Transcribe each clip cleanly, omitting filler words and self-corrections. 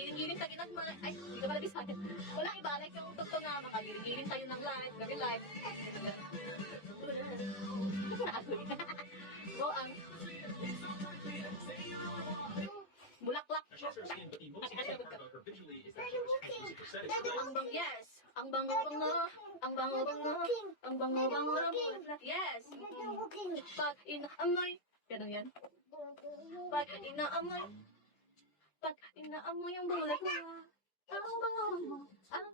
Giling-giling tayo ng mga, ay, hindi ka pala bisahin. Walang iba, like yung tugtog nga, makagiling-giling tayo ng live, gabi live. Go ang bulaklak. Ang bang, yes. Ang bango-bango, ang bango-bango, ang bango-bango ng bulaklak, yes. Pag inaamoy, ganun yan. Pag inaamoy ang bulaklak, ang bango-bango, ang...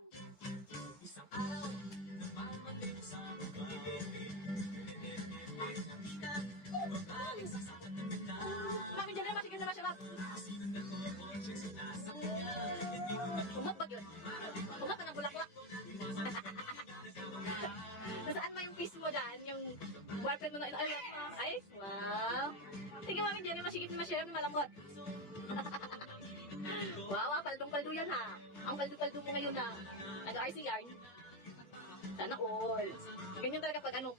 Mami, dyan na, masigaw na masyarap. Umot ba yun? Umot na ng bulaklak. Nasaan mo yung piece mo dyan? Yung boyfriend mo na inaalam mo? Ay, wow. Sige, mami, dyan na masigit na masyarap na malambot. Wow, paldong-paldo yan ha. Ang paldo-paldo mo ngayon ha. Nag-RC yarn. Sana all. Ganyan talaga pag ano,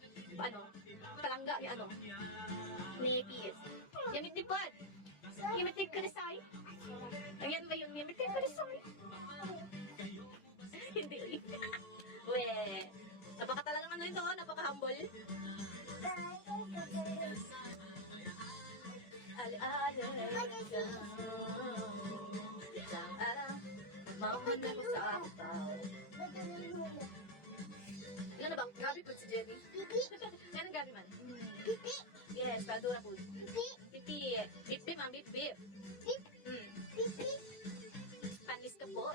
palangga ni ano, ni Pies. Yamitig po. Yamitig ka na sa'yo. Ayan ba yung yamitig ka na sa'yo? Hindi. Weh. Napaka talagang ano ito, napaka-humble. Isang araw, mamanda mo sa ataw. Ilan na ba? Grabe po si Jenny. Pipi. Yan ang gabi man. Pipi. Yes, badura po. Pipi. Pipi. Pipi, ma'am. Pipi. Pipi. Pipi. Panis ka po.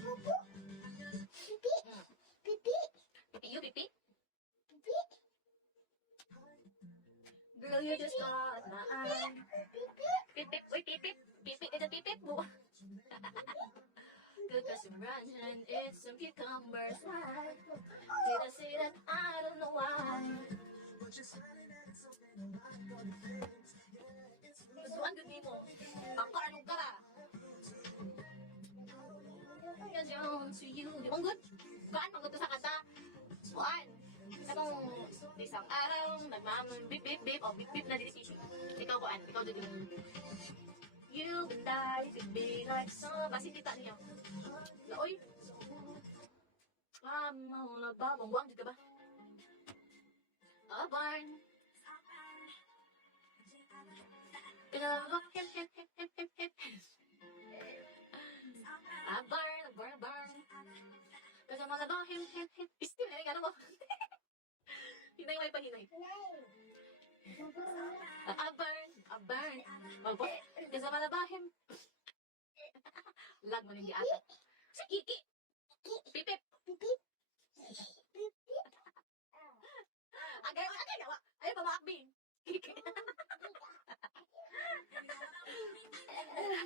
Pupu. Pipi. Pipi. Pipi you, pipi? Pipi. Girl, you just got mine. Pipip. Uy, pipip. Pipip. It's a pipip mo. Good customer runs and it's some cucumbers. Did I say that? I don't know why. Gustuan good mo. Pangkaranong ka ba? Kaya dyan to you. Di bang good? Kaan pang good sa kata? Kuan? Anong isang araw, nagmamang bip bip bip, o bip bip na dinisisi. Ikaw kuan? Ikaw dyan. You and I could be like some... Kasi kita niya. Oy! Mo na ba? Bangbuang dito ba? A barn. Pinalabak, hip, hip, hip, hip, hip, hip. A barn, a barn, a barn. Kasi malabak, hip, hip, hip. Pistil na yung ano mo. Hinay may pahinay. A burn. Opo, kasi malabahim. Lag mo nindi ata. Si Kiki. Pipip. Pipip. Agay, yawa. Ayaw pa makakbing. Kiki.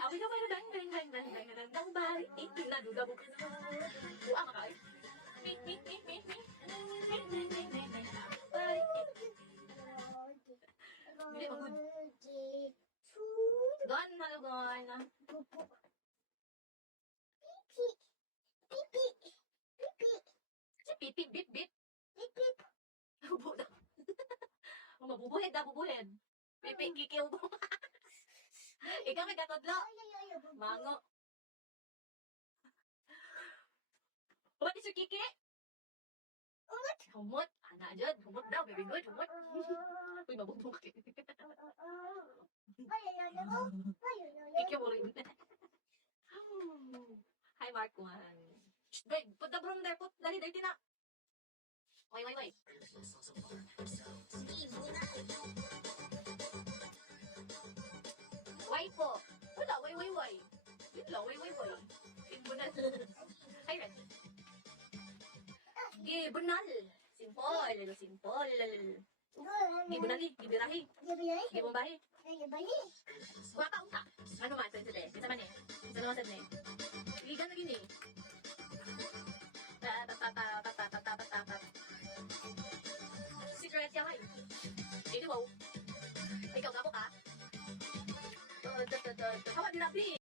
Awi ka pa na dang bari. Nadugabog ka na. Buang ka kayo. Bari. Hindi mo good. Doon, malugon. Pipi. Pipi. Pipi. Si pipi, bip, bip. Pipi. Bubuda. Mabubuhed na, bubuhed. Pipi, kikiw mo. Ikaw may katodlo. Mango. What is your kiki? Humot. Ana dyan. Humot daw. Very good. Humot. Uy, mabubong ka. Kikyo mo rin. Hi, Mark 1. Babe, put the broom there. Put. Dali, tina. Wait. Why po? Wala, why. Yun lang, why. Bunal. Hi, Red. Bunal. Simple. Bunali. Birahi. Bumbahi. Waka unta. Ano man, sensite. Kita man eh. Isa naman sad eh. Ligan na gini. Secret yaway. Ini wow. Ikaw gabo ka? Hawa dirabi.